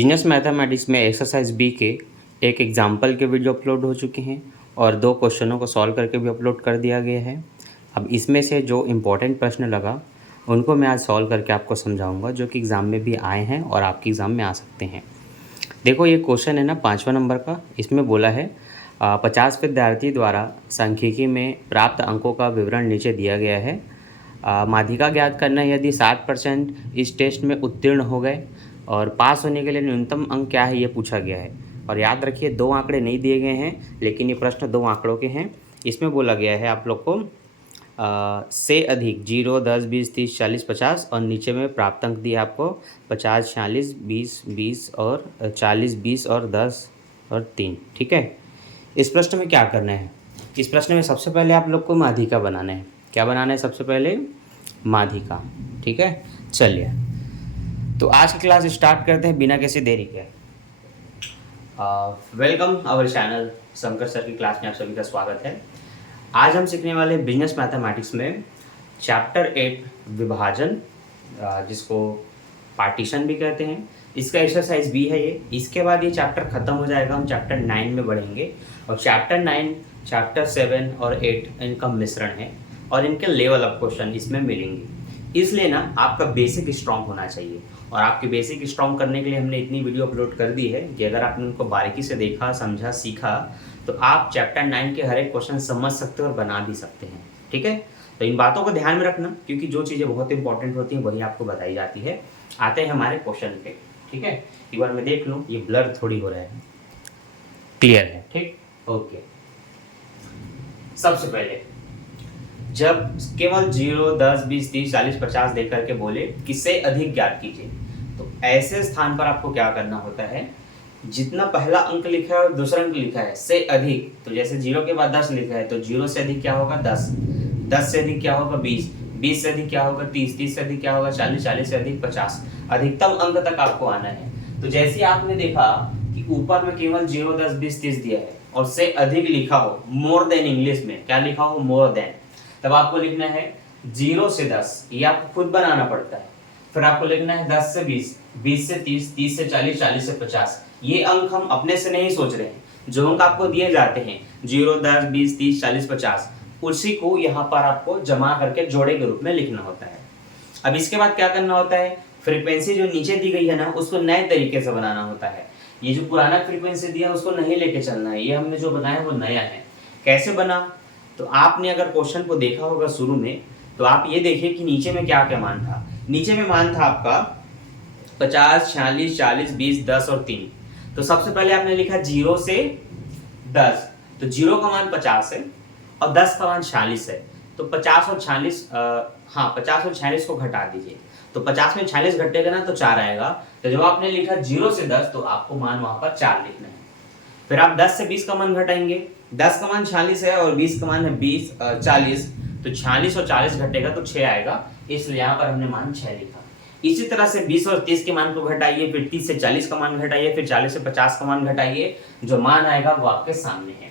Business mathematics में exercise B के एक एग्जाम्पल के वीडियो अपलोड हो चुके हैं और 2 क्वेश्चनों को सॉल्व करके भी अपलोड कर दिया गया है। अब इसमें से जो इम्पोर्टेंट प्रश्न लगा उनको मैं आज सॉल्व करके आपको समझाऊंगा, जो कि एग्ज़ाम में भी आए हैं और आपके एग्ज़ाम में आ सकते हैं। देखो, ये क्वेश्चन है ना 5वां नंबर का। इसमें बोला है 50 विद्यार्थी द्वारा सांख्यिकी में प्राप्त अंकों का विवरण नीचे दिया गया है। माध्यिका ज्ञात करना है यदि 60% इस टेस्ट में उत्तीर्ण हो गए और पास होने के लिए न्यूनतम अंक क्या है ये पूछा गया है। और याद रखिए 2 आंकड़े नहीं दिए गए हैं, लेकिन ये प्रश्न 2 आंकड़ों के हैं। इसमें बोला गया है आप लोग को से अधिक 0, 10, 20, 30, 40, 50 और नीचे में प्राप्त अंक दिया आपको 50, 46, 20, 20 और 40, 20 और 10 और 3। ठीक है, इस प्रश्न में क्या करना है? इस प्रश्न में सबसे पहले आप लोग को माध्यिका बनाना है। क्या बनाना है? सबसे पहले माध्यिका। ठीक है, चलिए तो आज की क्लास स्टार्ट करते हैं बिना किसी देरी के। Welcome our channel Shankar sir की क्लास में आप सभी का स्वागत है। आज हम सीखने वाले बिजनेस मैथमेटिक्स में चैप्टर 8 विभाजन, जिसको पार्टीशन भी कहते हैं, इसका एक्सरसाइज बी है ये। इसके बाद ये चैप्टर ख़त्म हो जाएगा, हम चैप्टर 9 में बढ़ेंगे और चैप्टर 9, चैप्टर 7 और 8 इनका मिश्रण है और इनके लेवल ऑफ क्वेश्चन इसमें मिलेंगे। इसलिए ना आपका बेसिक स्ट्रॉन्ग होना चाहिए और आपके बेसिक स्ट्रॉन्ग करने के लिए हमने इतनी वीडियो अपलोड कर दी है कि अगर आपने उनको बारीकी से देखा, समझा, सीखा तो आप चैप्टर 9 के हर एक क्वेश्चन समझ सकते हो और बना भी सकते हैं। ठीक है, तो इन बातों को ध्यान में रखना, क्योंकि जो चीज़ें बहुत इंपॉर्टेंट होती हैं वही आपको बताई जाती है। आते हैं हमारे क्वेश्चन पे। ठीक है, एक बार मैं देख लूँ, ये ब्लर थोड़ी हो रहा है, क्लियर है? ठीक, ओके। सबसे पहले जब केवल 0, 10, 20, 30, 40, 50 दे करके बोले कि से अधिक ज्ञात कीजिए, तो ऐसे स्थान पर आपको क्या करना होता है? जितना पहला अंक लिखा है और दूसरा अंक लिखा है से अधिक, तो जैसे 0 के बाद 10 लिखा है तो 0 से अधिक क्या होगा? 10, 10 से अधिक क्या होगा? 20, 20 से अधिक क्या होगा? 30, 30 से अधिक क्या होगा? 40, 40 से अधिक 50। अधिकतम अंक तक आपको आना है। तो जैसे आपने देखा कि ऊपर में केवल 0, 10, 20, 30 दिया है और से अधिक लिखा हो, मोर देन, इंग्लिश में क्या लिखा हो? मोर देन, तब आपको लिखना है 0 से 10, ये आपको खुद बनाना पड़ता है। फिर आपको लिखना है 10 से 20, 20 से 30, 30 से 40, 40 से 50। ये अंक हम अपने से नहीं सोच रहे हैं, जो अंक आपको दिए जाते हैं 0, 10, 20, 30, 40, 50, उसी को यहाँ पर आपको जमा करके जोड़े के रूप में लिखना होता है। अब इसके बाद क्या करना होता है? फ्रीक्वेंसी जो नीचे दी गई है ना, उसको नए तरीके से बनाना होता है। ये जो पुराना फ्रीक्वेंसी दिया उसको नहीं लेके चलना है, ये हमने जो बनाया वो नया है। कैसे बना? तो आपने अगर क्वेश्चन को देखा होगा शुरू में, तो आप ये देखिए कि नीचे में क्या क्या मान था। नीचे में मान था आपका 50, 46, 40, 20, 10 और 3। तो सबसे पहले आपने लिखा 0 से 10, तो 0 का मान 50 है और 10 का मान 46 है। तो 50 और 46 50 और 46 को घटा दीजिए, तो 50 में 46 घटेगा ना तो 4 आएगा। तो जब आपने लिखा 0 से 10, तो आपको मान वहां पर 4 लिखना है। फिर आप 10 से 20 का मान घटाएंगे, 10 का मान 46 है और 20 का मान है 40, तो 46 और 40 घटेगा तो 6 आएगा, इसलिए यहाँ पर हमने मान 6 लिखा। इसी तरह से 20 और 30 के मान को घटाइए, फिर 30 से 40 का मान घटाइए, फिर 40 से 50 का मान घटाइए, जो मान आएगा वो आपके सामने है।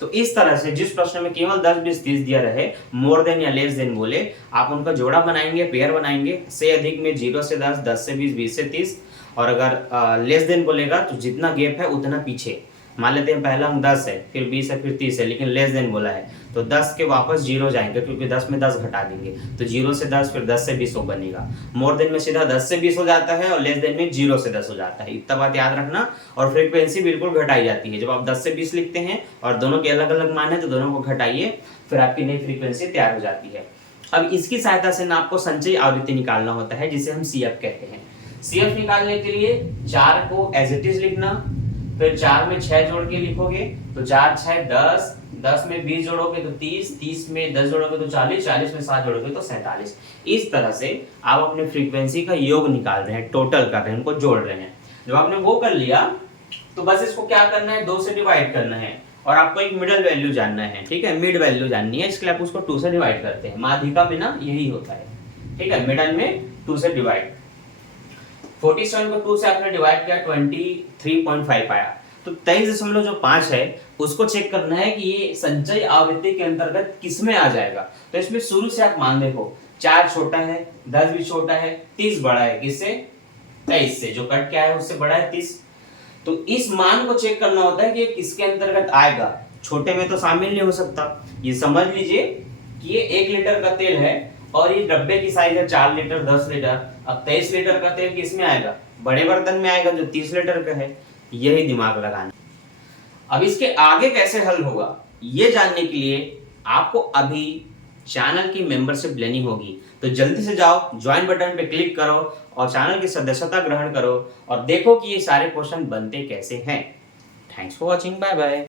तो इस तरह से जिस प्रश्न में केवल 10, 20, 30 दिया रहे, मोर देन या लेस देन बोले, आप उनका जोड़ा बनाएंगे, पेयर बनाएंगे। से अधिक में 0 से 10, 10 से 20, 20 से 30, और अगर लेस देन बोलेगा तो जितना गैप है उतना पीछे। मान लेते हैं पहला अंक 10 है, फिर 20 है, फिर 30 है, लेकिन लेस देन बोला है तो 10 के वापस 0 जाएंगे, क्योंकि 10 में 10 घटा देंगे, तो 0 से 10, फिर 10 से 20 हो बनेगा। मोर देन में सीधा 10 से 20 हो जाता है और लेस देन में 0 से 10 हो जाता है। इतना बात याद रखना। और फ्रीक्वेंसी बिल्कुल घटाई जाती है। जब आप 10 से 20 लिखते हैं और दोनों के अलग अलग मान है तो दोनों को घटाइए, फिर आपकी नई फ्रीक्वेंसी तैयार हो जाती है। अब इसकी सहायता से ना आपको संचयी आवृत्ति निकालना होता है, जिसे हम CF कहते हैं। CF निकालने के लिए 4 को एज इट इज लिखना, फिर 4 में 6 जोड़ के लिखोगे तो 4, 6, 10, 10 में 20 जोड़ोगे तो 30, 30 में 10 जोड़ोगे तो 40, 40 में 7 जोड़ोगे तो 47। इस तरह से आप अपने फ्रीक्वेंसी का योग निकाल रहे हैं, टोटल कर रहे हैं, उनको जोड़ रहे हैं। जब आपने वो कर लिया तो बस इसको क्या करना है? 2 से डिवाइड करना है और आपको एक मिडल वैल्यू जानना है। ठीक है, मिड वैल्यू जाननी है, इसके लिए आप उसको 2 से डिवाइड करते हैं। माध्यिका में ना यही होता है। ठीक है, मिडल में 2 से डिवाइड। 47 को 2 से आपने डिवाइड किया, 23.5 आया। तो 23.5 है, उसको चेक करना है कि ये संचयी आवृत्ति के अंतर्गत किसमें आ जाएगा। तो इसमें शुरू से आप मान देखो, 4 छोटा है, 10 भी छोटा है, 30 बड़ा है। किससे? 23 से, जो कट क्या है उससे बड़ा है 30। तो इस मान को चेक करना होता है कि ये किसके अंतर्गत आएगा। छोटे में तो शामिल नहीं हो सकता। ये समझ लीजिए कि ये 1 लीटर का तेल है और ये डब्बे की साइज है 4 लीटर 10 लीटर। अब 23 लीटर का तेल किस में आएगा? बड़े बर्तन में आएगा जो 30 लीटर का है। यही दिमाग लगाना। अब इसके आगे कैसे हल होगा ये जानने के लिए आपको अभी चैनल की मेंबरशिप लेनी होगी। तो जल्दी से जाओ, ज्वाइन बटन पे क्लिक करो और चैनल की सदस्यता ग्रहण करो और देखो कि ये सारे क्वेश्चन बनते कैसे हैं। Thanks for watching, bye bye.